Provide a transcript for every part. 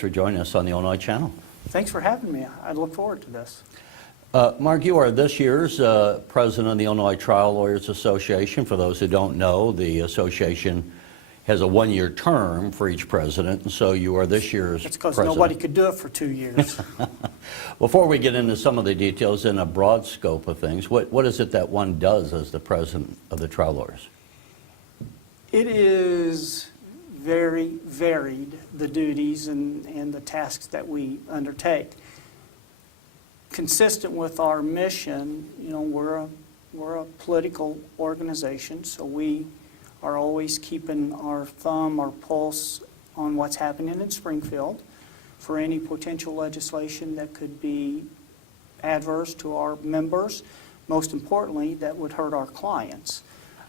for joining us on the Illinois Channel. Thanks for having me. I look forward to this. Mark, you are this year's president of the Illinois Trial Lawyers Association. For those who don't know, the association has a one-year term for each president, and so you are this year's It's because president. nobody could do it for 2 years. Before we get into some of the details in a broad scope of things, what is it that one does as the president of the trial lawyers? It is very varied, the duties and the tasks that we undertake. Consistent with our mission, you know, we're a political organization, so we are always keeping our thumb, our pulse on what's happening in Springfield for any potential legislation that could be adverse to our members, most importantly, that would hurt our clients,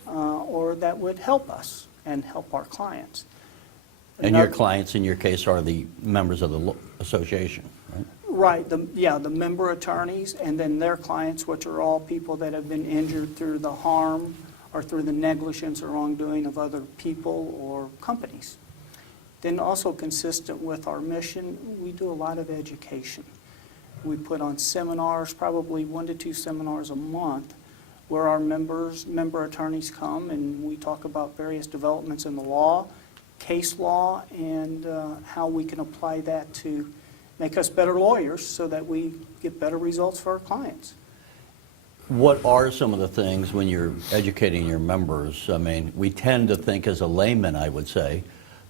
or that would help us and help our clients. And your clients, in your case, are the members of the association, right? Right, the member attorneys, and then their clients, which are all people that have been injured through the harm or through the negligence or wrongdoing of other people or companies. Then also consistent with our mission, we do a lot of education. We put on seminars, probably 1 to 2 seminars a month, where our member attorneys come and we talk about various developments in the law, case law, and how we can apply that to make us better lawyers so that we get better results for our clients. What are some of the things when you're educating your members? I mean, we tend to think as a layman, I would say,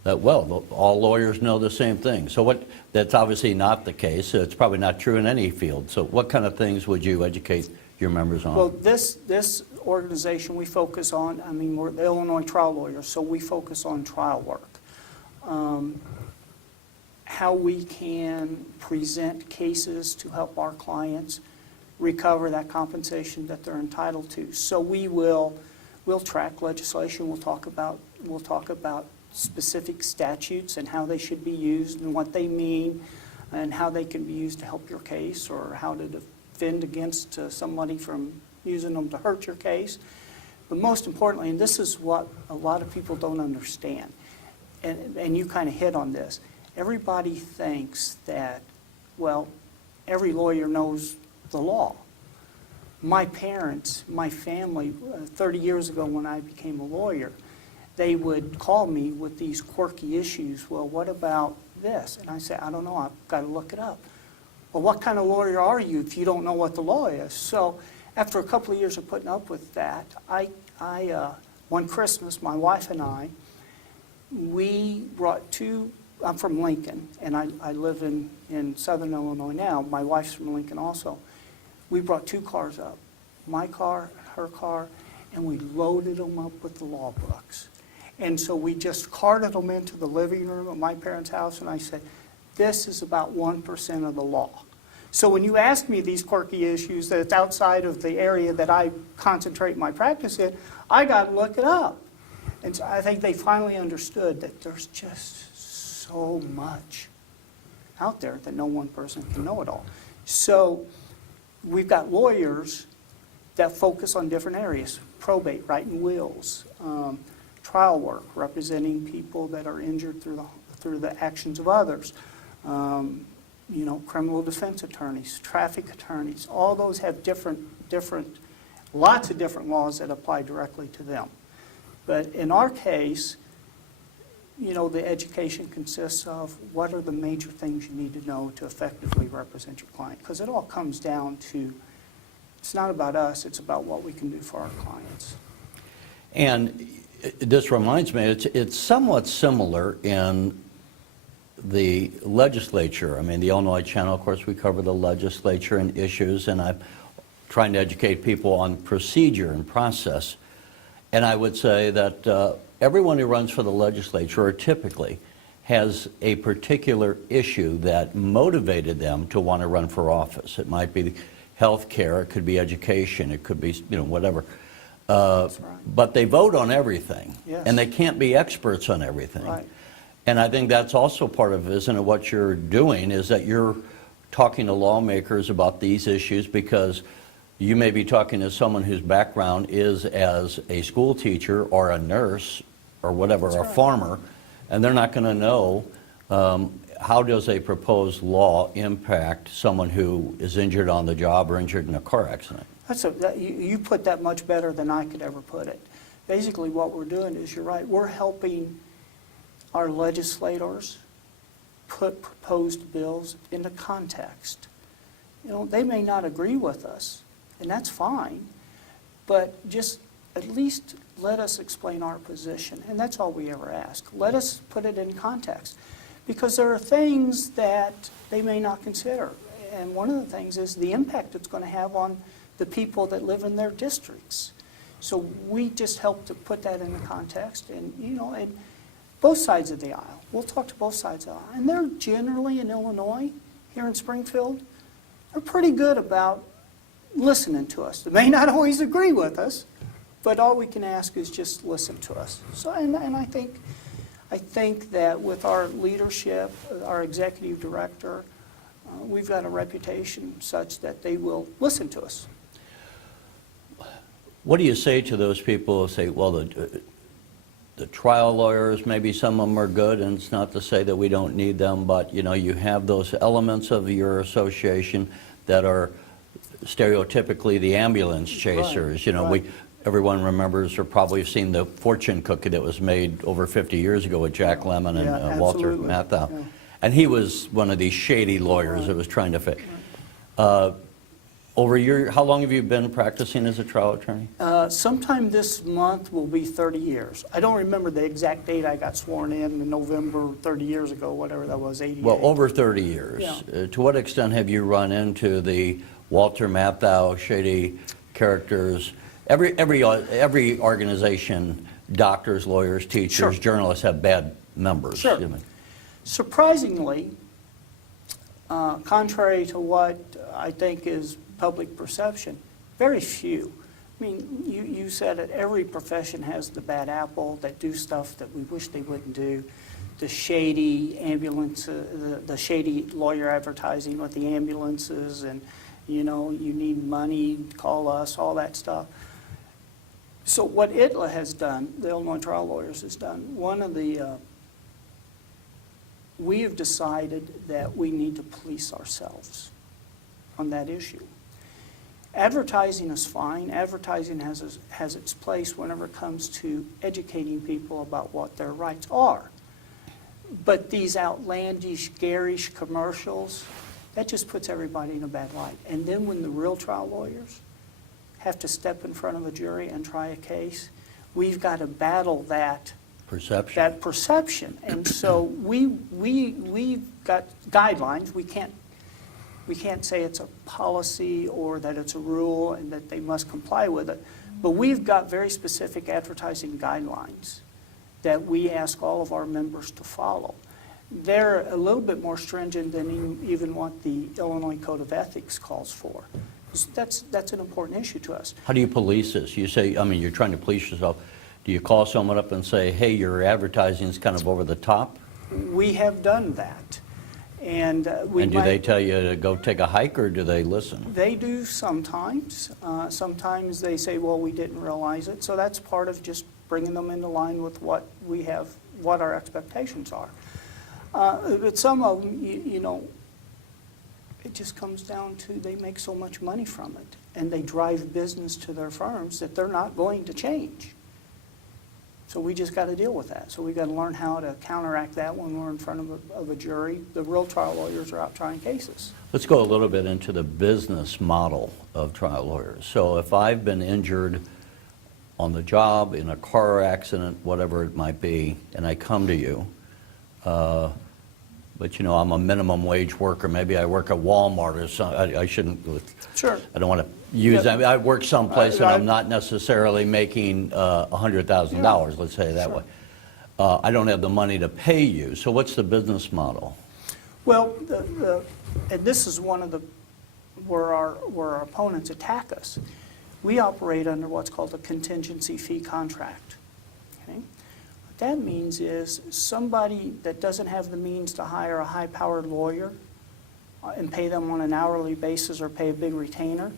that, well, all lawyers know the same thing. So that's obviously not the case. It's probably not true in any field. So what kind of things would you educate your members on? Well, this organization we focus on, I mean, we're the Illinois Trial Lawyers, so we focus on trial work. How we can present cases to help our clients recover that compensation that they're entitled to. So we'll track legislation. We'll talk about specific statutes and how they should be used and what they mean and how they can be used to help your case or how to defend against somebody from using them to hurt your case. But most importantly, and this is what a lot of people don't understand, and you kind of hit on this, everybody thinks that, well, every lawyer knows the law. My parents, my family, 30 years ago when I became a lawyer, they would call me with these quirky issues. Well, what about this? And I say, I don't know, I've got to look it up. Well, what kind of lawyer are you if you don't know what the law is? So after a couple of years of putting up with that, one Christmas, my wife and I, we brought I'm from Lincoln, and I live in southern Illinois now. My wife's from Lincoln also. We brought 2 cars up, my car, her car, and we loaded them up with the law books. And so we just carted them into the living room of my parents' house, and I said, this is about 1% of the law. So when you ask me these quirky issues that's outside of the area that I concentrate my practice in, I got to look it up. And so I think they finally understood that there's just so much out there that no one person can know it all. So we've got lawyers that focus on different areas: probate, writing wills, trial work, representing people that are injured through the actions of others, you know, criminal defense attorneys, traffic attorneys. All those have lots of different laws that apply directly to them. But in our case, you know, the education consists of what are the major things you need to know to effectively represent your client. Because it all comes down to, it's not about us, it's about what we can do for our clients. And this reminds me, it's somewhat similar in the legislature. I mean, the Illinois Channel, of course, we cover the legislature and issues, and I'm trying to educate people on procedure and process. And I would say that everyone who runs for the legislature, or typically, has a particular issue that motivated them to want to run for office. It might be health care, it could be education, it could be, you know, whatever. That's right. But they vote on everything, yes. And they can't be experts on everything. Right. And I think that's also part of, isn't it, what you're doing, is that you're talking to lawmakers about these issues, because you may be talking to someone whose background is as a school teacher or a nurse or whatever, or a farmer, and they're not going to know how does a proposed law impact someone who is injured on the job or injured in a car accident? You put that much better than I could ever put it. Basically, what we're doing is, you're right, we're helping our legislators put proposed bills into context. You know, they may not agree with us, and that's fine, but just at least let us explain our position, and that's all we ever ask. Let us put it in context, because there are things that they may not consider, and one of the things is the impact it's going to have on the people that live in their districts. So we just help to put that into context, and you know, and both sides of the aisle. We'll talk to both sides of the aisle, and they're generally in Illinois, here in Springfield, they're pretty good about listening to us. They may not always agree with us, but all we can ask is just listen to us. So, and I think that with our leadership, our executive director, we've got a reputation such that they will listen to us. What do you say to those people who say, well, the trial lawyers, maybe some of them are good, and it's not to say that we don't need them, but you know, you have those elements of your association that are stereotypically the ambulance chasers. Right, you know, right. Everyone remembers or probably seen the fortune cookie that was made over 50 years ago with Jack Lemmon and Yeah, Walter absolutely. Matthau. Yeah. And he was one of these shady lawyers that was trying to fit. How long have you been practicing as a trial attorney? Sometime this month will be 30 years. I don't remember the exact date I got sworn in November 30 years ago, whatever that was, 88. Well, over 30 years. Yeah. To what extent have you run into the Walter Matthau shady characters? Every organization, doctors, lawyers, teachers, Sure. journalists have bad members. Sure. You know. Surprisingly, contrary to what I think is public perception, very few. I mean, you said it, every profession has the bad apple that do stuff that we wish they wouldn't do. The shady ambulance, the shady lawyer advertising with the ambulances, and you know, you need money, call us, all that stuff. So what ITLA has done, the Illinois Trial Lawyers has done, we have decided that we need to police ourselves on that issue. Advertising is fine. Advertising has its place whenever it comes to educating people about what their rights are. But these outlandish, garish commercials, that just puts everybody in a bad light. And then when the real trial lawyers have to step in front of a jury and try a case, we've got to battle that perception. And so we've got guidelines. We can't say it's a policy or that it's a rule and that they must comply with it. But we've got very specific advertising guidelines that we ask all of our members to follow. They're a little bit more stringent than even what the Illinois Code of Ethics calls for. That's an important issue to us. How do you police this? You say, I mean, you're trying to police yourself. Do you call someone up and say, hey, your advertising is kind of over the top? We have done that. And do they tell you to go take a hike, or do they listen? They do sometimes. Sometimes they say, well, we didn't realize it. So that's part of just bringing them into line with what we have, what our expectations are. But some of them, you know, it just comes down to they make so much money from it, and they drive business to their firms that they're not going to change. So we just got to deal with that. So we've got to learn how to counteract that when we're in front of a jury. The real trial lawyers are out trying cases. Let's go a little bit into the business model of trial lawyers. So if I've been injured on the job, in a car accident, whatever it might be, and I come to you, but you know, I'm a minimum wage worker. Maybe I work at Walmart or something. I shouldn't. Sure. I don't want to use that. I work someplace and I'm not necessarily making $100,000. Let's say it that way. I don't have the money to pay you. So what's the business model? Well, and this is one of where our opponents attack us. We operate under what's called a contingency fee contract. Okay? What that means is somebody that doesn't have the means to hire a high-powered lawyer and pay them on an hourly basis or pay a big retainer,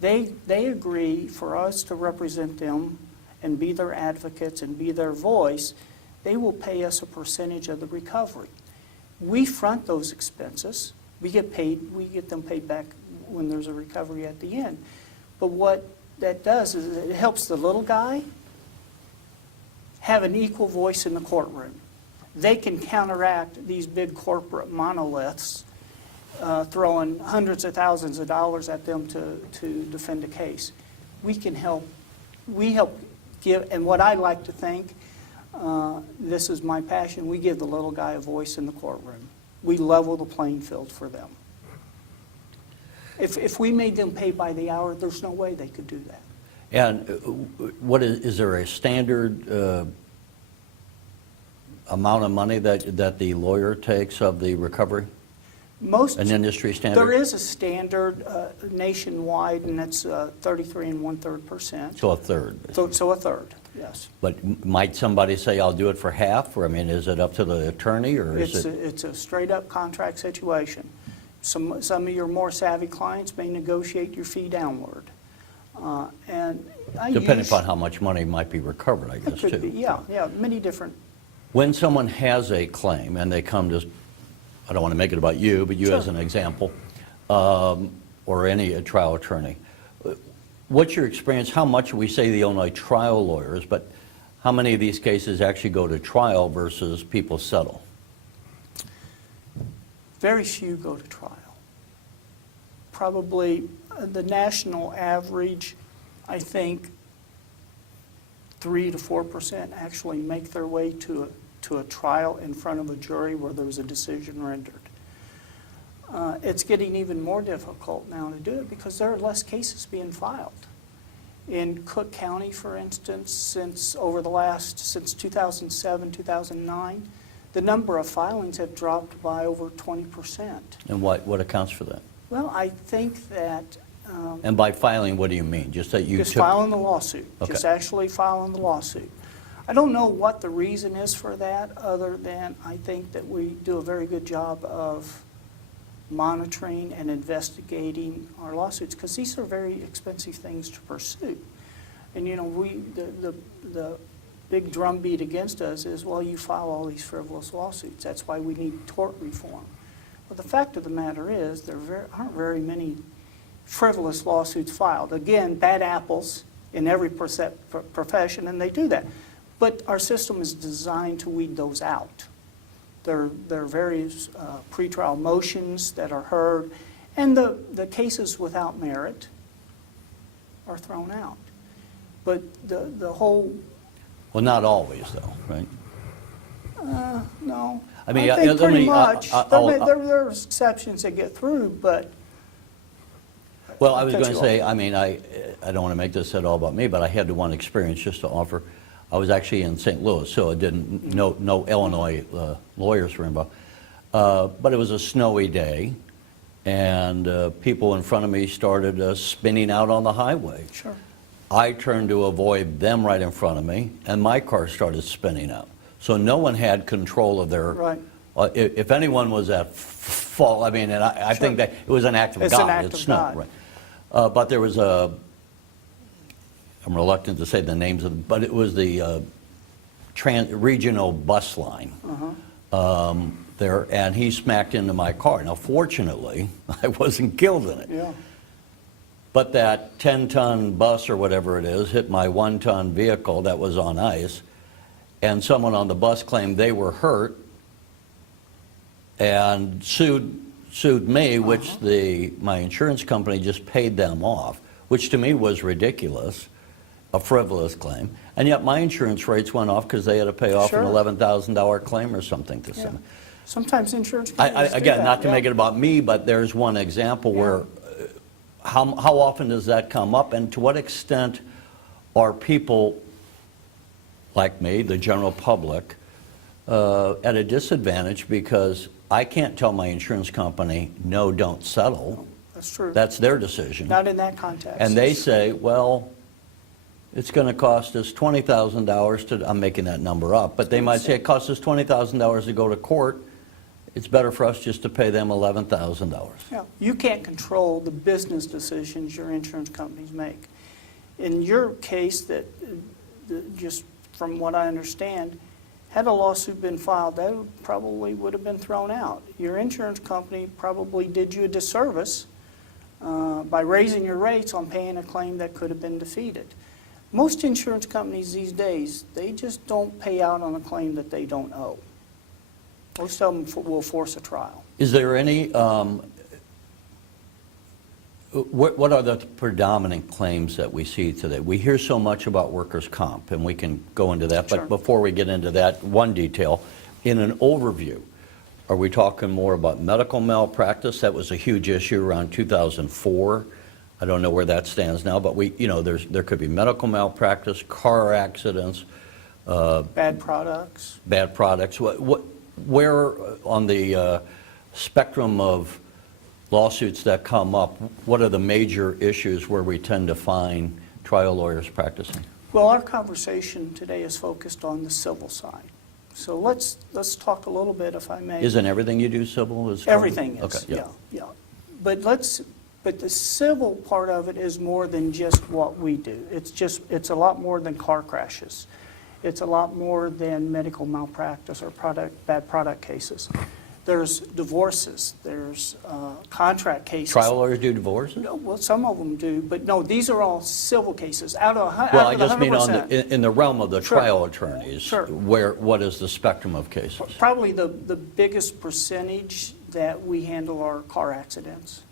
they agree for us to represent them and be their advocates and be their voice. They will pay us a percentage of the recovery. We front those expenses. We get them paid back when there's a recovery at the end. But what that does is it helps the little guy have an equal voice in the courtroom. They can counteract these big corporate monoliths, throwing hundreds of thousands of dollars at them to defend a case. We help give, and what I like to think, this is my passion, we give the little guy a voice in the courtroom. We level the playing field for them. If we made them pay by the hour, there's no way they could do that. And what is there a standard amount of money that the lawyer takes of the recovery? An industry standard? There is a standard nationwide, and it's 33 1/3%. So a third. So a third, yes. But might somebody say, I'll do it for half? Or, I mean, is it up to the attorney, or is it? It's a straight-up contract situation. Some of your more savvy clients may negotiate your fee downward. Depending upon how much money might be recovered, I guess, too. Yeah, many different. When someone has a claim and they come to, I don't want to make it about you, but you Sure. as an example, or any trial attorney, what's your experience? How much, we say the Illinois trial lawyers, but how many of these cases actually go to trial versus people settle? Very few go to trial. Probably the national average, I think 3 to 4% actually make their way to a trial in front of a jury where there was a decision rendered. It's getting even more difficult now to do it because there are less cases being filed. In Cook County, for instance, since 2007, 2009, the number of filings have dropped by over 20%. And what accounts for that? Well, I think that And by filing, what do you mean? Just that you just took... filing the lawsuit, Okay. just actually filing the lawsuit. I don't know what the reason is for that, other than I think that we do a very good job of monitoring and investigating our lawsuits, because these are very expensive things to pursue. And you know, the big drumbeat against us is, well, you file all these frivolous lawsuits. That's why we need tort reform. But the fact of the matter is, there aren't very many frivolous lawsuits filed. Again, bad apples in every profession, and they do that. But our system is designed to weed those out. There are various pretrial motions that are heard, and the cases without merit are thrown out. But the whole... Well, not always, though, right? No. I mean, I think let pretty me- much. I'll- There are exceptions that get through, but... Well, I I'll was cut going to you say, off. I mean, I don't want to make this at all about me, but I had one experience just to offer. I was actually in St. Louis, so it didn't, no Illinois lawyers were involved. But it was a snowy day, and people in front of me started spinning out on the highway. Sure. I turned to avoid them right in front of me, and my car started spinning out. So no one had control of their... Right. If anyone was at fault, I mean, and I think that it was an act of It's God. an act It of snowed, God. right. But there was I'm reluctant to say the names of them, but it was the regional bus line there, and he smacked into my car. Now, fortunately, I wasn't killed in it. Yeah. But that 10-ton bus or whatever it is hit my 1-ton vehicle that was on ice, and someone on the bus claimed they were hurt and sued me, which my insurance company just paid them off, which to me was ridiculous, a frivolous claim. And yet my insurance rates went off because they had to pay off Sure. an $11,000 claim or something to Yeah. some. Sometimes insurance companies do Again, that, not to yeah. make it about me, but there's one example Yeah. where how often does that come up, and to what extent are people like me, the general public, at a disadvantage because I can't tell my insurance company, no, don't settle. That's true. That's their decision. Not in that context. And they say, well, it's going to cost us $20,000 to, I'm making that number up, but they might say it costs us $20,000 to go to court. It's better for us just to pay them $11,000. Yeah. You can't control the business decisions your insurance companies make. In your case, that just from what I understand, Had a lawsuit been filed, that probably would have been thrown out. Your insurance company probably did you a disservice by raising your rates on paying a claim that could have been defeated. Most insurance companies these days, they just don't pay out on a claim that they don't owe. Most of them will force a trial. Is there any, what are the predominant claims that we see today? We hear so much about workers' comp, and we can go into that, Sure. but before we get into that one detail, in an overview, are we talking more about medical malpractice? That was a huge issue around 2004. I don't know where that stands now, but there could be medical malpractice, car accidents, Bad products. bad products. Where on the spectrum of lawsuits that come up, what are the major issues where we tend to find trial lawyers practicing? Well, our conversation today is focused on the civil side. So let's talk a little bit, if I may. Isn't everything you do civil? Everything is, Okay, yeah. But the civil part of it is more than just what we do. It's a lot more than car crashes. It's a lot more than medical malpractice or bad product cases. There's divorces, there's contract cases. Trial lawyers do divorces? No, well, some of them do, but no, these are all civil cases. Well, I just mean in the realm of the Sure. trial attorneys, Sure. what is the spectrum of cases? Probably the biggest percentage that we handle are car accidents,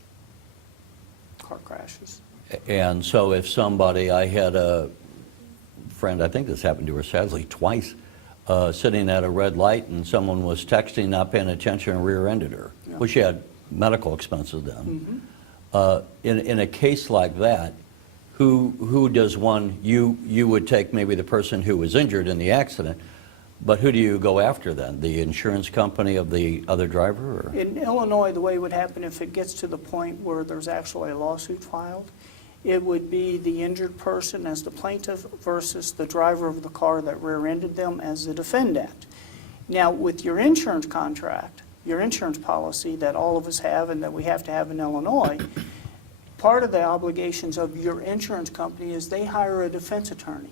car crashes. And so if I had a friend, I think this happened to her sadly twice, sitting at a red light and someone was texting, not paying attention, and rear-ended her. Yeah. Well, she had medical expenses then. In a case like that, who does one, you would take maybe the person who was injured in the accident, but who do you go after then? The insurance company of the other driver? Or? In Illinois, the way it would happen if it gets to the point where there's actually a lawsuit filed, it would be the injured person as the plaintiff versus the driver of the car that rear-ended them as the defendant. Now, with your insurance contract, your insurance policy that all of us have and that we have to have in Illinois, part of the obligations of your insurance company is they hire a defense attorney.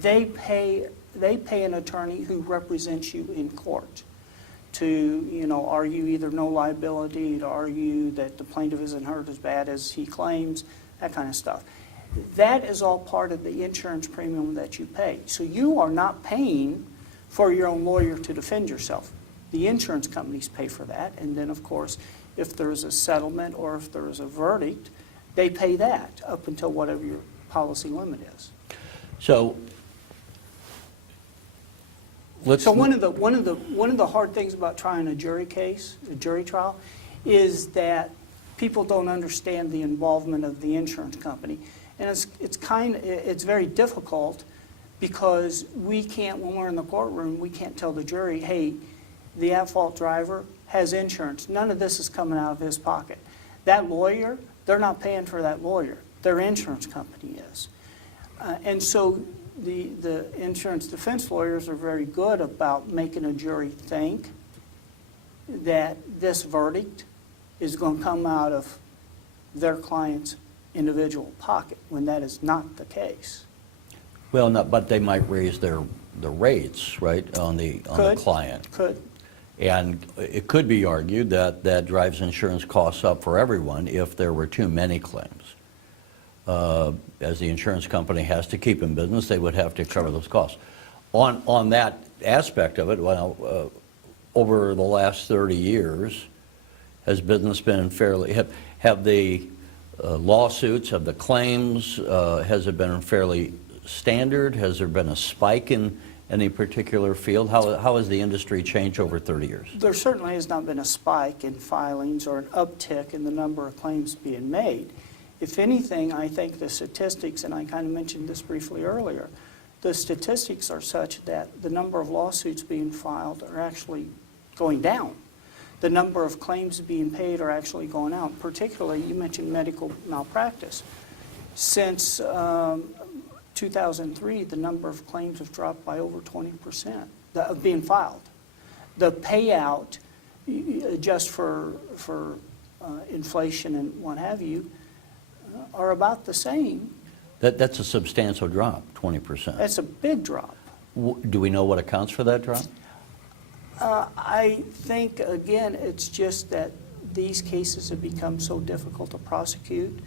They pay an attorney who represents you in court to, argue either no liability, to argue that the plaintiff isn't hurt as bad as he claims, that kind of stuff. That is all part of the insurance premium that you pay. So you are not paying for your own lawyer to defend yourself. The insurance companies pay for that, and then, of course, if there's a settlement or if there is a verdict, they pay that up until whatever your policy limit is. So one of the hard things about trying a jury case, a jury trial, is that people don't understand the involvement of the insurance company, and it's very difficult because we can't, when we're in the courtroom, we can't tell the jury, hey, the at-fault driver has insurance. None of this is coming out of his pocket. That lawyer, they're not paying for that lawyer. Their insurance company is. And so the insurance defense lawyers are very good about making a jury think that this verdict is going to come out of their client's individual pocket, when that is not the case. Well, but they might raise the rates, right, on the client. Could. And it could be argued that that drives insurance costs up for everyone if there were too many claims. As the insurance company has to keep in business, they would have to cover those costs. On that aspect of it, over the last 30 years, has business been fairly, have the lawsuits, have the claims, has it been fairly standard? Has there been a spike in any particular field? How has the industry changed over 30 years? There certainly has not been a spike in filings or an uptick in the number of claims being made. If anything, I think the statistics, and I kind of mentioned this briefly earlier, the statistics are such that the number of lawsuits being filed are actually going down. The number of claims being paid are actually going out. Particularly, you mentioned medical malpractice. Since 2003, the number of claims have dropped by over 20% of being filed. The payout, just for inflation and what have you, are about the same. That's a substantial drop, 20%. That's a big drop. Do we know what accounts for that drop? I think, again, it's just that these cases have become so difficult to prosecute.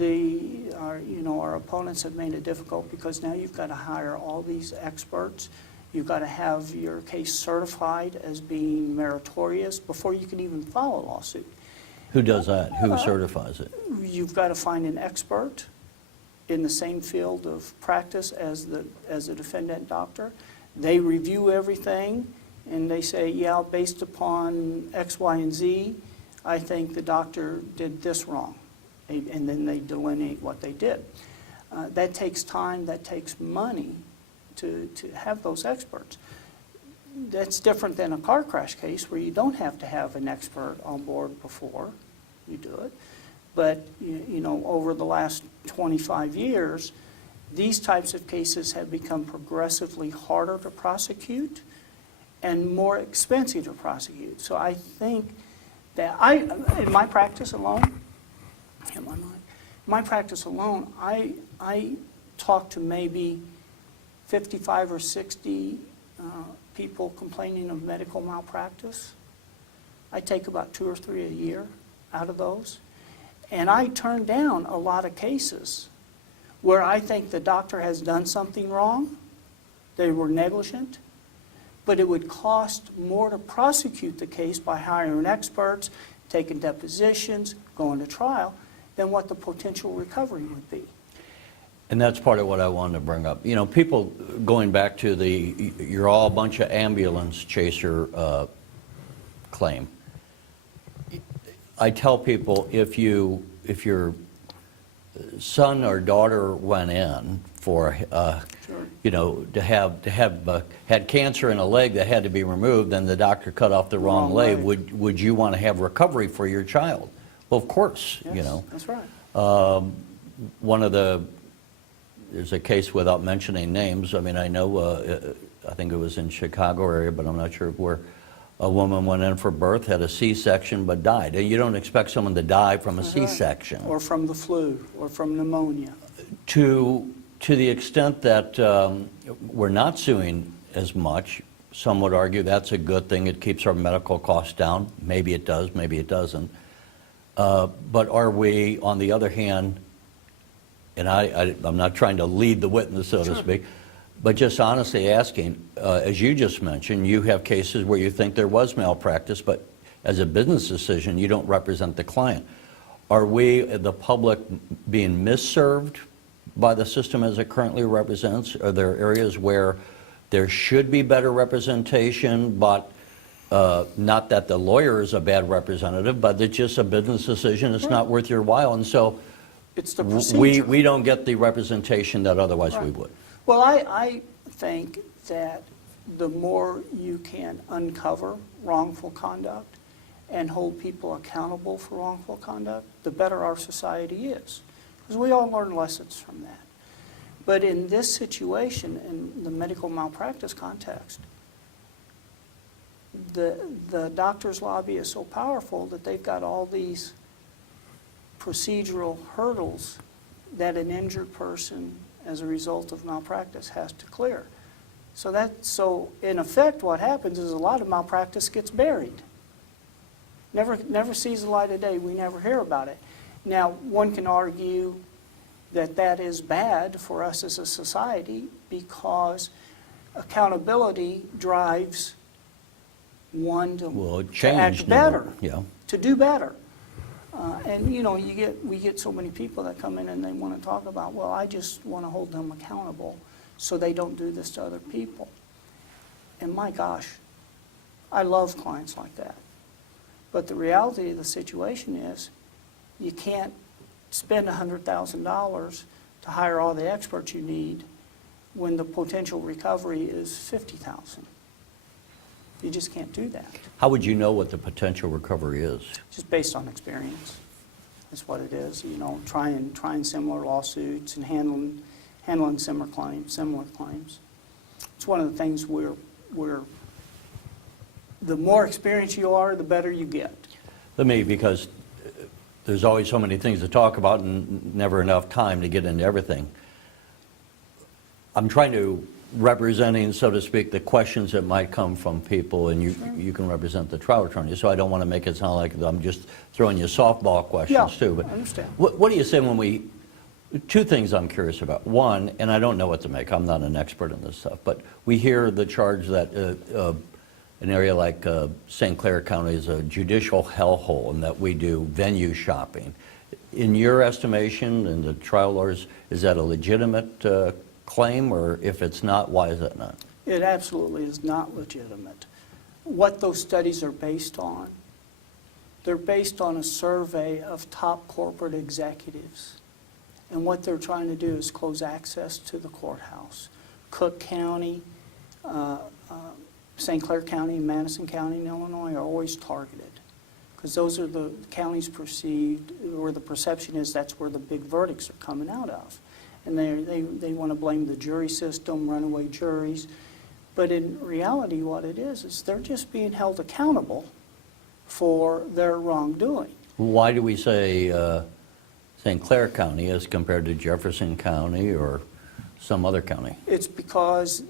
Our opponents have made it difficult because now you've got to hire all these experts. You've got to have your case certified as being meritorious before you can even file a lawsuit. Who does that? Who certifies it? You've got to find an expert in the same field of practice as the defendant doctor. They review everything and they say, yeah, based upon X, Y, and Z, I think the doctor did this wrong. And then they delineate what they did. That takes time, that takes money to have those experts. That's different than a car crash case where you don't have to have an expert on board before you do it. But over the last 25 years, these types of cases have become progressively harder to prosecute and more expensive to prosecute. So I think that in my practice alone, I talk to maybe 55 or 60 people complaining of medical malpractice. I take about 2 or 3 a year out of those. And I turn down a lot of cases where I think the doctor has done something wrong, they were negligent, but it would cost more to prosecute the case by hiring experts, taking depositions, going to trial, than what the potential recovery would be. And that's part of what I wanted to bring up. People going back to you're all a bunch of ambulance chaser claim. I tell people if your son or daughter went in for to have had cancer in a leg that had to be removed, and the doctor cut off the wrong leg, would you want to have recovery for your child? Well, of course. Yes, that's right. There's a case without mentioning names. I mean, I know, I think it was in Chicago area, but I'm not sure where a woman went in for birth, had a C-section, but died. And you don't expect someone to die from a C-section. Or from the flu, or from pneumonia. To the extent that we're not suing as much, some would argue that's a good thing. It keeps our medical costs down. Maybe it does, maybe it doesn't. But are we, on the other hand, and I'm not trying to lead the witness, so to speak, but just honestly asking, as you just mentioned, you have cases where you think there was malpractice, but as a business decision, you don't represent the client. Are we, the public, being misserved by the system as it currently represents? Are there areas where there should be better representation, but not that the lawyer is a bad representative, but it's just a business decision, it's not worth your while, and so it's the procedure. We don't get the representation that otherwise we would. Well, I think that the more you can uncover wrongful conduct and hold people accountable for wrongful conduct, the better our society is. Because we all learn lessons from that. But in this situation, in the medical malpractice context, the doctor's lobby is so powerful that they've got all these procedural hurdles that an injured person as a result of malpractice has to clear. So in effect what happens is a lot of malpractice gets buried. Never sees the light of day. We never hear about it. Now, one can argue that that is bad for us as a society because accountability drives one to act better, to do better. And we get so many people that come in and they want to talk about, well, I just want to hold them accountable so they don't do this to other people. And my gosh, I love clients like that. But the reality of the situation is you can't spend $100,000 to hire all the experts you need when the potential recovery is $50,000. You just can't do that. How would you know what the potential recovery is? Just based on experience. That's what it is. Trying similar lawsuits and handling similar claims. It's one of the things where the more experienced you are, the better you get. Because there's always so many things to talk about and never enough time to get into everything. I'm trying to representing, so to speak, the questions that might come from people, and you can represent the trial attorney. So I don't want to make it sound like I'm just throwing you softball questions too. But I understand. what do you say when we, two things I'm curious about. One, and I don't know what to make, I'm not an expert in this stuff, but we hear the charge that an area like St. Clair County is a judicial hellhole and that we do venue shopping. In your estimation, and the trial lawyers, is that a legitimate claim, or if it's not, why is that not? It absolutely is not legitimate. What those studies are based on, they're based on a survey of top corporate executives. And what they're trying to do is close access to the courthouse. Cook County, St. Clair County, Madison County in Illinois are always targeted, because those are the counties perceived, or the perception is that's where the big verdicts are coming out of. And they want to blame the jury system, runaway juries. But in reality, what it is they're just being held accountable for their wrongdoing. Why do we say St. Clair County as compared to Jefferson County or some other county? It's because,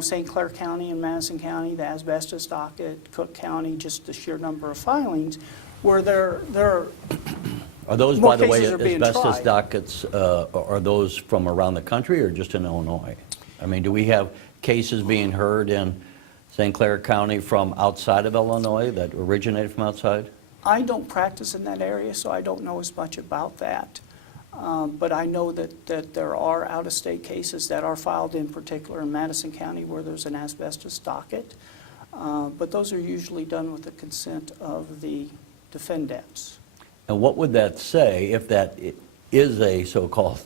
St. Clair County and Madison County, the asbestos docket, Cook County, just the sheer number of filings, where there Are those, more by the way, cases are being asbestos tried. dockets, are those from around the country or just in Illinois? I mean, do we have cases being heard in St. Clair County from outside of Illinois that originated from outside? I don't practice in that area, so I don't know as much about that. But I know that there are out-of-state cases that are filed, in particular in Madison County, where there's an asbestos docket. But those are usually done with the consent of the defendants. And what would that say if that is a so-called,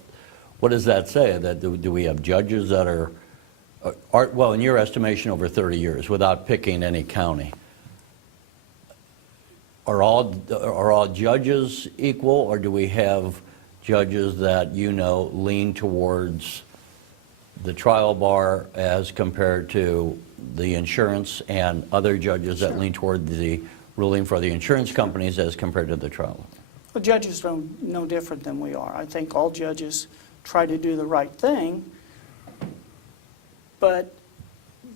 what does that say? That do we have judges that are, well, in your estimation, over 30 years, without picking any county, are all judges equal, or do we have judges that lean towards the trial bar as compared to the insurance, and other judges that lean toward the ruling for the insurance companies as compared to the trial? Well, judges are no different than we are. I think all judges try to do the right thing, but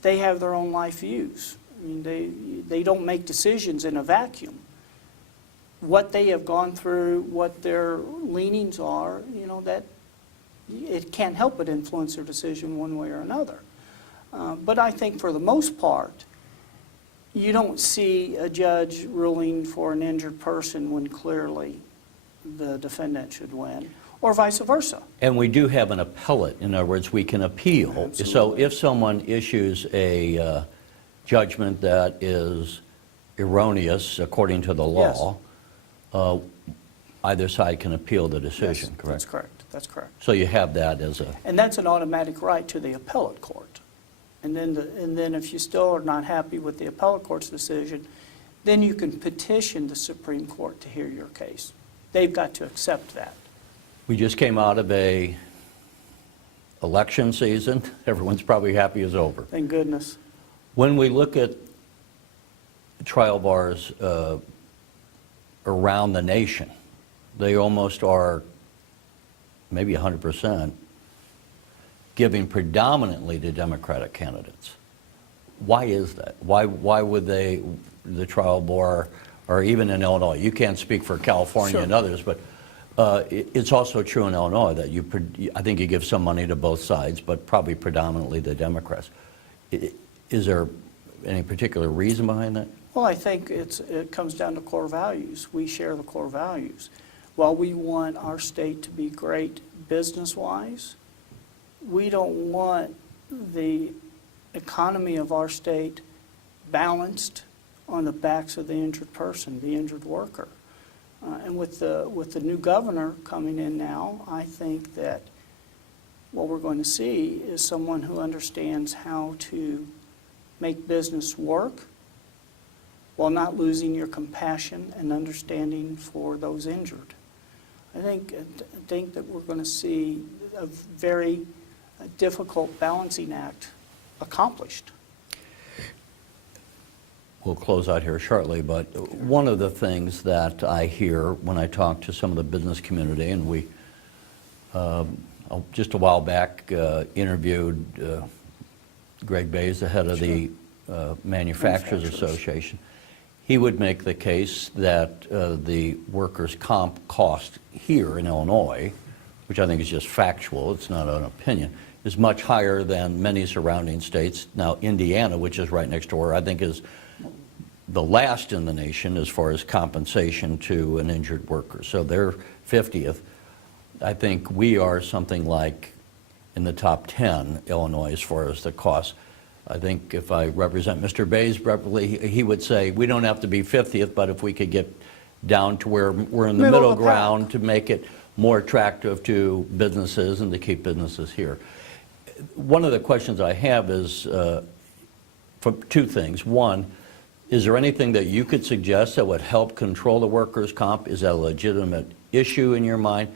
they have their own life views. I mean, they don't make decisions in a vacuum. What they have gone through, what their leanings are, that it can't help but influence their decision one way or another. But I think for the most part, you don't see a judge ruling for an injured person when clearly the defendant should win, or vice versa. And we do have an appellate. In other words, we can appeal. Absolutely. So if someone issues a judgment that is erroneous according to the law, either side can appeal the decision, Yes, correct? That's correct. That's correct. So you have that as a... And that's an automatic right to the appellate court. And then if you still are not happy with the appellate court's decision, then you can petition the Supreme Court to hear your case. They've got to accept that. We just came out of a election season. Everyone's probably happy it's over. Thank goodness. When we look at trial bars around the nation, they almost are maybe 100% giving predominantly to Democratic candidates. Why is that? Why would the trial bar, or even in Illinois, you can't speak for California Sure. and others, but it's also true in Illinois that I think you give some money to both sides, but probably predominantly the Democrats. Is there any particular reason behind that? Well, I think it comes down to core values. We share the core values. While we want our state to be great business-wise, we don't want the economy of our state balanced on the backs of the injured person, the injured worker. And with the new governor coming in now, I think that what we're going to see is someone who understands how to make business work while not losing your compassion and understanding for those injured. I think that we're going to see a very difficult balancing act accomplished. We'll close out here shortly, but one of the things that I hear when I talk to some of the business community, and we just a while back interviewed Greg Bays, the head of the Manufacturers Association, he would make the case that the workers' comp cost here in Illinois, which I think is just factual, it's not an opinion, is much higher than many surrounding states. Now, Indiana, which is right next door, I think is the last in the nation as far as compensation to an injured worker. So they're 50th. I think we are something like in the top 10, Illinois, as far as the cost. I think if I represent Mr. Bays properly, he would say we don't have to be 50th, but if we could get down to where we're in the middle ground to make it more attractive to businesses and to keep businesses here. One of the questions I have is for two things. One, is there anything that you could suggest that would help control the workers' comp? Is that a legitimate issue in your mind?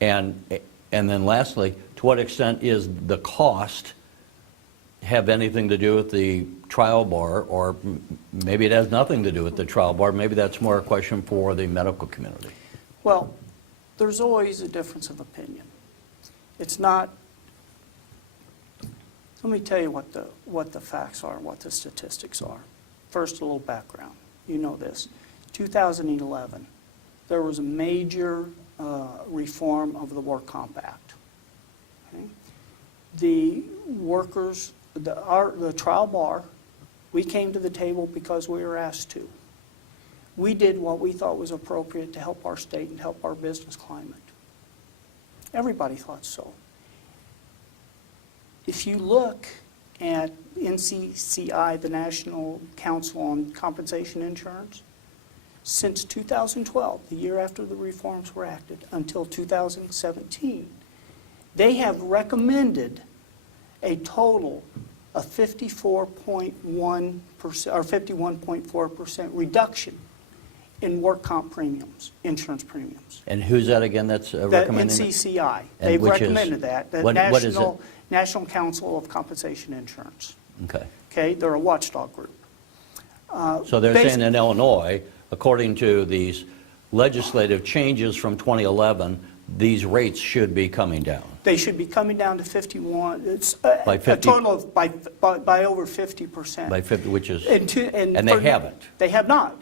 And then lastly, to what extent is the cost have anything to do with the trial bar, or maybe it has nothing to do with the trial bar? Maybe that's more a question for the medical community. Well, there's always a difference of opinion. It's not, let me tell you what the facts are, what the statistics are. First, a little background. You know this. 2011, there was a major reform of the Work Comp Act. Okay? The workers, the trial bar, we came to the table because we were asked to. We did what we thought was appropriate to help our state and help our business climate. Everybody thought so. If you look at NCCI, the National Council on Compensation Insurance, since 2012, the year after the reforms were acted, until 2017, they have recommended a total of 54.1% or 51.4% reduction in work comp premiums, insurance premiums. And who's that again that's recommending The NCCI. And They've which is- recommended that. The what is it? National Council of Compensation Insurance. Okay. Okay, they're a watchdog group. So they're saying in Illinois, according to these legislative changes from 2011, these rates should be coming down. They should be coming down to 51. It's By a 50? total of by over 50%. By 50, which is, And they haven't. They have not.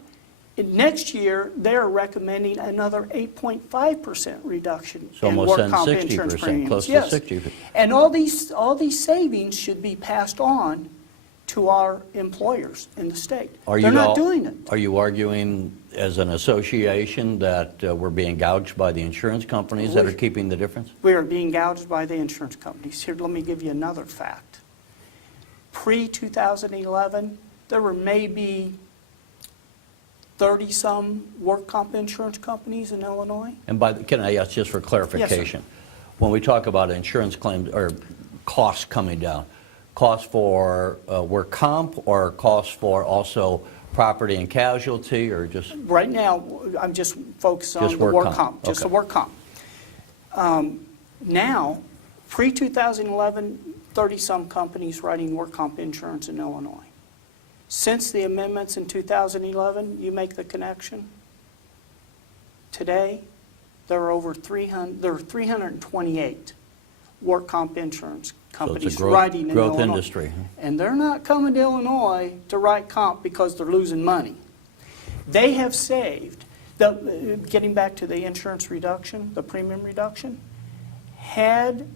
And next year, they're recommending another 8.5% reduction So in almost work then comp 60%, insurance premiums. close to Yes. 60%. And all these savings should be passed on to our employers in the state. They're not doing it. Are you arguing as an association that we're being gouged by the insurance companies that are keeping the difference? We are being gouged by the insurance companies. Here, let me give you another fact. Pre-2011, there were maybe 30-some work comp insurance companies in Illinois. And can I ask just for clarification? When we talk about insurance claims or costs coming down, costs for work comp or costs for also property and casualty, or just? Right now, I'm just focused on Just the work work comp. comp, just the Okay. work comp. Now, pre-2011, 30-some companies writing work comp insurance in Illinois. Since the amendments in 2011, you make the connection. Today, there are over 328 work comp insurance So companies it's a writing in growth Illinois. industry. And they're not coming to Illinois to write comp because they're losing money. They have saved, getting back to the insurance reduction, the premium reduction, had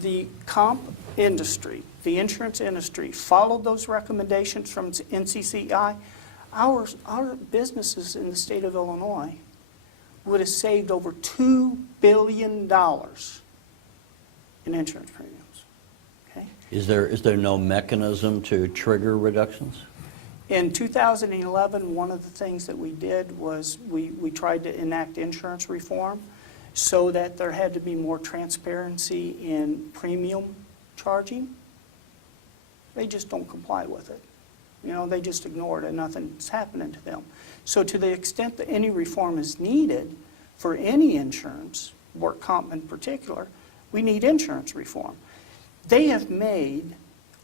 the comp industry, the insurance industry, followed those recommendations from NCCI, our businesses in the state of Illinois would have saved over $2 billion in insurance premiums. Okay? Is there no mechanism to trigger reductions? In 2011, one of the things that we did was we tried to enact insurance reform so that there had to be more transparency in premium charging. They just don't comply with it. You know, they just ignore it and nothing's happening to them. So to the extent that any reform is needed for any insurance, work comp in particular, we need insurance reform. They have made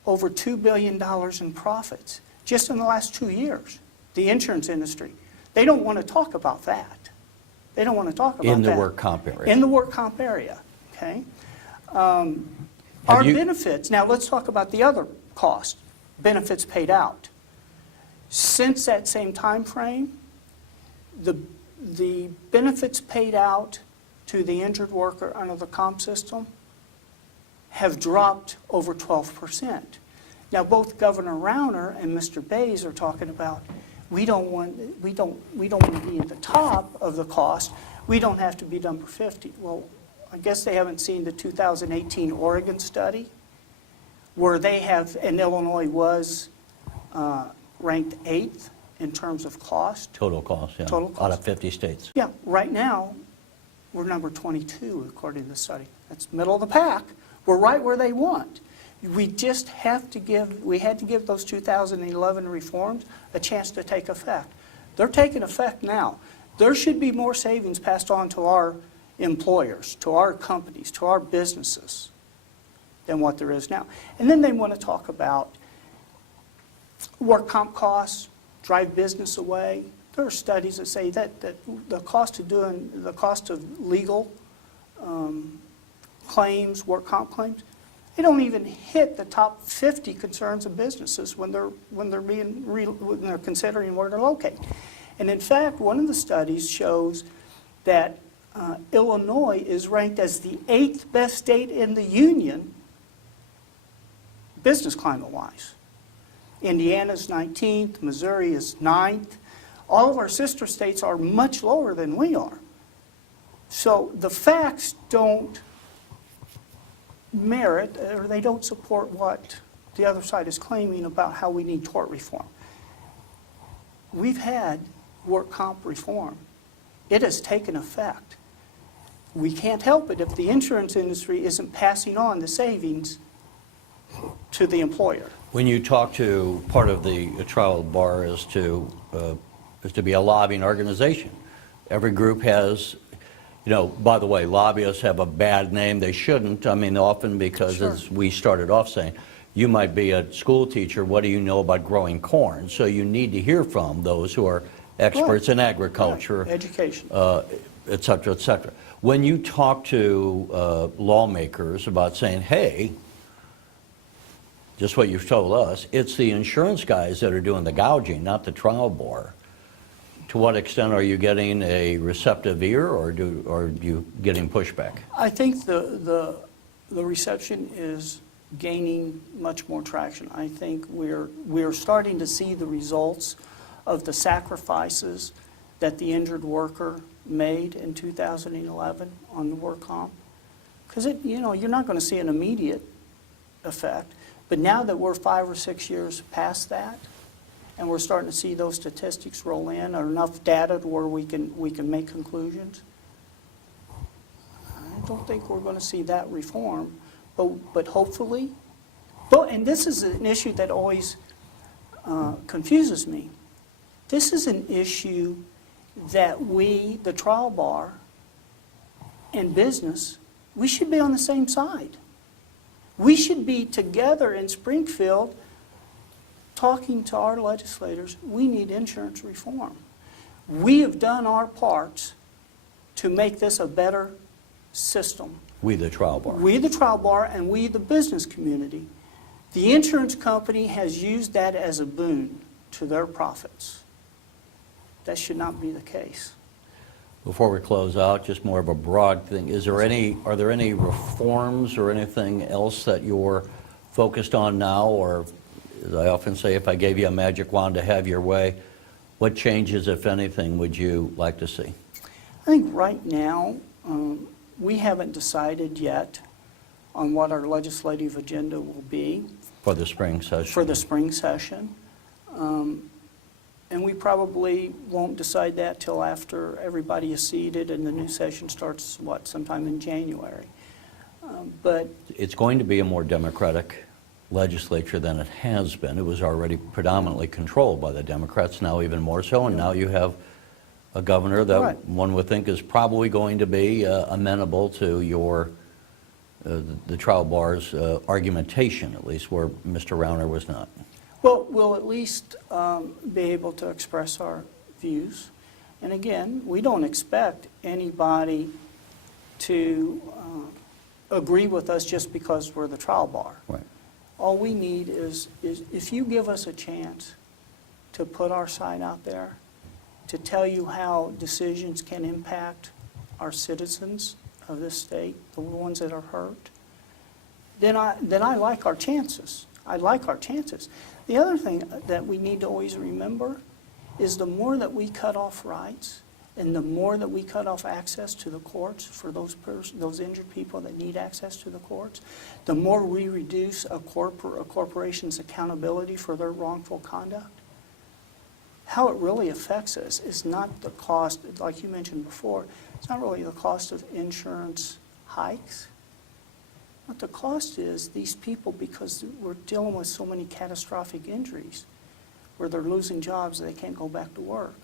over $2 billion in profits just in the last 2 years, the insurance industry. They don't want to talk about that. They don't want to talk about that. In the work comp area? In the work comp area, okay? Our benefits, now let's talk about the other cost, benefits paid out. Since that same time frame, the benefits paid out to the injured worker under the comp system have dropped over 12%. Now, both Governor Rauner and Mr. Bays are talking about, we don't want to be at the top of the cost. We don't have to be number 50. Well, I guess they haven't seen the 2018 Oregon study, where they have, and Illinois was ranked 8th in terms of cost. Total cost, yeah. Total cost. Out of 50 states. Yeah, right now, we're number 22 according to the study. That's middle of the pack. We're right where they want. We just have to give, we had to give those 2011 reforms a chance to take effect. They're taking effect now. There should be more savings passed on to our employers, to our companies, to our businesses than what there is now. And then they want to talk about work comp costs, drive business away. There are studies that say that the cost of legal claims, work comp claims, they don't even hit the top 50 concerns of businesses when they're considering where to locate. And in fact, one of the studies shows that Illinois is ranked as the 8th best state in the union, business climate-wise. Indiana's 19th, Missouri is 9th. All of our sister states are much lower than we are. So the facts don't merit, or they don't support what the other side is claiming about how we need tort reform. We've had work comp reform. It has taken effect. We can't help it if the insurance industry isn't passing on the savings to the employer. When you talk to part of the trial bar is to be a lobbying organization. Every group has, you know, by the way, lobbyists have a bad name. They shouldn't. I mean, often because, Sure. as we started off saying, you might be a school teacher. What do you know about growing corn? So you need to hear from those who are experts in agriculture, Right. Education. et cetera, et cetera. When you talk to lawmakers about saying, hey, just what you've told us, it's the insurance guys that are doing the gouging, not the trial bar. To what extent are you getting a receptive ear, or are you getting pushback? I think the reception is gaining much more traction. I think we're starting to see the results of the sacrifices that the injured worker made in 2011 on the work comp. Because you're not going to see an immediate effect, but now that we're 5 or 6 years past that, and we're starting to see those statistics roll in, or enough data to where we can make conclusions, I don't think we're going to see that reform, but hopefully. And this is an issue that always confuses me. This is an issue that we, the trial bar, and business, we should be on the same side. We should be together in Springfield talking to our legislators. We need insurance reform. We have done our parts to make this a better system. We, the trial bar. We, the trial bar, and we, the business community. The insurance company has used that as a boon to their profits. That should not be the case. Before we close out, just more of a broad thing. Are there any reforms or anything else that you're focused on now? Or, as I often say, if I gave you a magic wand to have your way, what changes, if anything, would you like to see? I think right now, we haven't decided yet on what our legislative agenda will be. For the spring session? For the spring session. And we probably won't decide that till after everybody is seated and the new session starts, sometime in January. But It's going to be a more democratic legislature than it has been. It was already predominantly controlled by the Democrats, now even more so, and now you have a governor that Right. one would think is probably going to be amenable to your, the trial bar's argumentation, at least, where Mr. Rauner was not. well, we'll at least be able to express our views. And again, we don't expect anybody to agree with us just because we're the trial bar. Right. All we need is if you give us a chance to put our side out there, to tell you how decisions can impact our citizens of this state, the ones that are hurt, then I like our chances. I like our chances. The other thing that we need to always remember is the more that we cut off rights and the more that we cut off access to the courts for those injured people that need access to the courts, the more we reduce a corporation's accountability for their wrongful conduct. How it really affects us is not the cost, like you mentioned before, it's not really the cost of insurance hikes. What the cost is, these people, because we're dealing with so many catastrophic injuries, where they're losing jobs and they can't go back to work.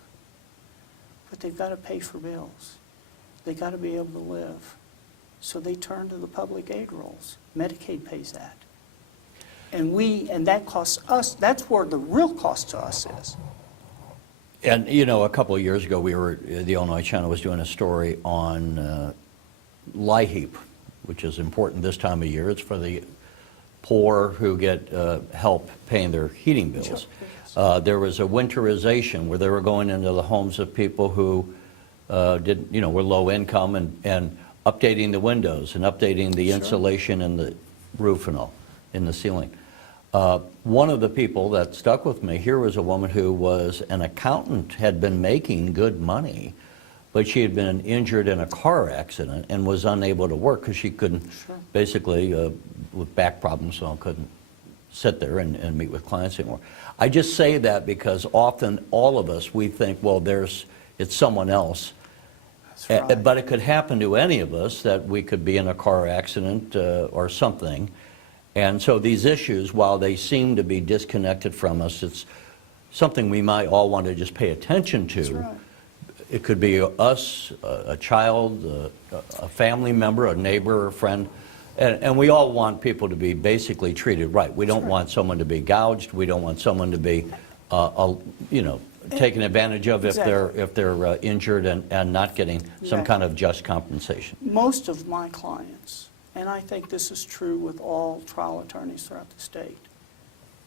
But they've got to pay for bills. They've got to be able to live. So they turn to the public aid rolls. Medicaid pays that. And that costs us, that's where the real cost to us is. And, you know, a couple of years ago, the Illinois Channel was doing a story on LIHEAP, which is important this time of year. It's for the poor who get help paying their heating bills. There was a winterization where they were going into the homes of people who were low income and updating the windows and updating the insulation in the roof and all, in the ceiling. One of the people that stuck with me here was a woman who was an accountant, had been making good money, but she had been injured in a car accident and was unable to work because she couldn't, basically, with back problems, so couldn't sit there and meet with clients anymore. I just say that because often all of us, we think, well, it's someone else. That's right. But it could happen to any of us, that we could be in a car accident or something. And so these issues, while they seem to be disconnected from us, it's something we might all want to just pay attention to. That's right. It could be us, a child, a family member, a neighbor, a friend. And we all want people to be basically treated right. We don't want someone to be gouged. We don't want someone to be, taken advantage of if they're injured and not getting some kind of just compensation. Most of my clients, and I think this is true with all trial attorneys throughout the state,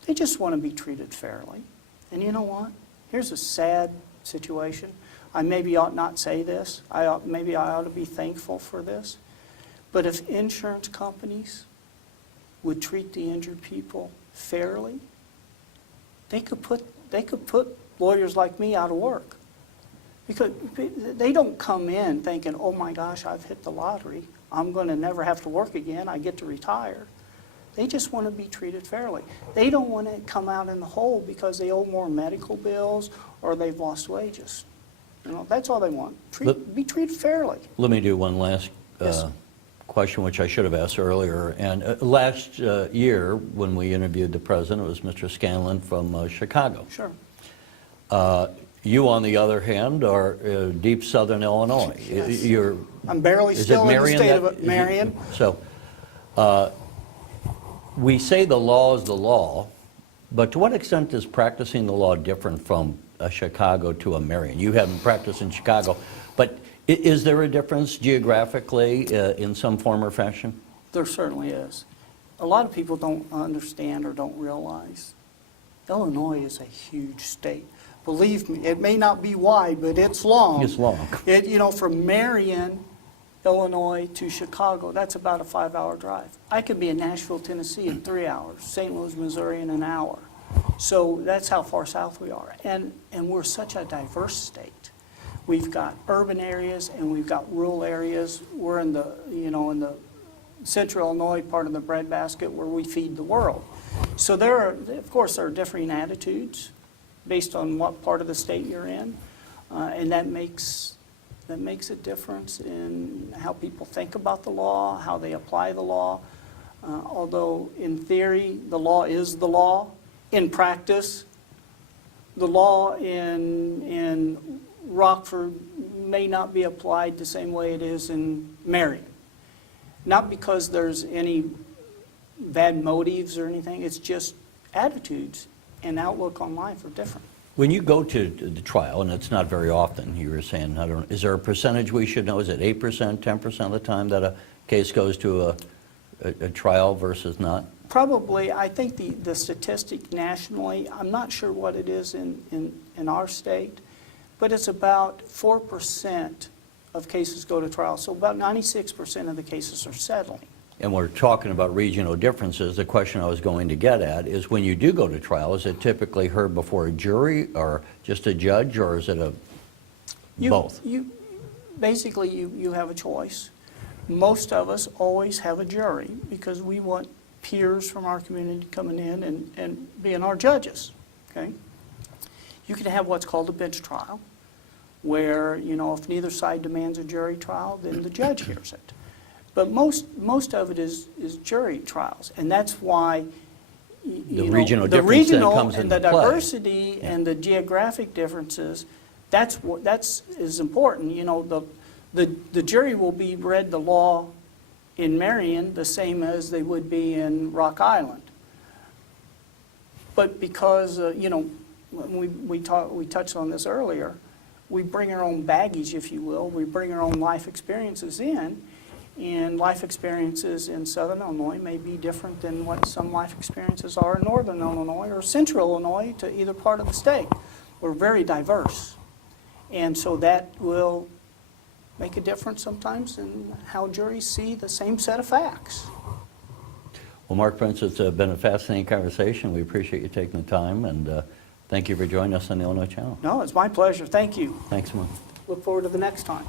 they just want to be treated fairly. And you know what? Here's a sad situation. I maybe ought not say this. Maybe I ought to be thankful for this. But if insurance companies would treat the injured people fairly, they could put lawyers like me out of work. Because they don't come in thinking, oh my gosh, I've hit the lottery. I'm going to never have to work again. I get to retire. They just want to be treated fairly. They don't want to come out in the hole because they owe more medical bills or they've lost wages. You know, that's all they want. Be treated fairly. Let me do one last question, which I should have asked earlier. And last year, when we interviewed the president, it was Mr. Scanlon from Chicago. Sure. You, on the other hand, are deep southern Illinois. Yes. I'm barely still in the state of Marion. So we say the law is the law, but to what extent is practicing the law different from a Chicago to a Marion? You haven't practiced in Chicago, but is there a difference geographically in some form or fashion? There certainly is. A lot of people don't understand or don't realize Illinois is a huge state. Believe me, it may not be wide, but it's long. It's long. From Marion, Illinois to Chicago, that's about a 5-hour drive. I could be in Nashville, Tennessee in 3 hours, St. Louis, Missouri in an hour. So that's how far south we are. And we're such a diverse state. We've got urban areas and we've got rural areas. We're in the central Illinois part of the breadbasket where we feed the world. So of course, there are differing attitudes based on what part of the state you're in, and that makes a difference in how people think about the law, how they apply the law. Although in theory, the law is the law, in practice, the law in Rockford may not be applied the same way it is in Marion. Not because there's any bad motives or anything, it's just attitudes and outlook on life are different. When you go to the trial, and it's not very often, you were saying, is there a percentage we should know? Is it 8%, 10% of the time that a case goes to a trial versus not? Probably, I think the statistic nationally, I'm not sure what it is in our state, but it's about 4% of cases go to trial. So about 96% of the cases are settling. And we're talking about regional differences. The question I was going to get at is when you do go to trial, is it typically heard before a jury or just a judge, or is it both? Basically, you have a choice. Most of us always have a jury because we want peers from our community coming in and being our judges, okay? You can have what's called a bench trial, where, if neither side demands a jury trial, then the judge hears it. But most of it is jury trials, and that's why The regional the difference then regional comes and into the play. diversity and the geographic differences, that's is important. The jury will be read the law in Marion the same as they would be in Rock Island. But because we touched on this earlier, we bring our own baggage, if you will. We bring our own life experiences in, and life experiences in Southern Illinois may be different than what some life experiences are in Northern Illinois or Central Illinois to either part of the state. We're very diverse, and so that will make a difference sometimes in how juries see the same set of facts. Well, Mark Prince, it's been a fascinating conversation. We appreciate you taking the time, and thank you for joining us on the Illinois Channel. No, it's my pleasure. Thank you. Thanks so much. Look forward to the next time.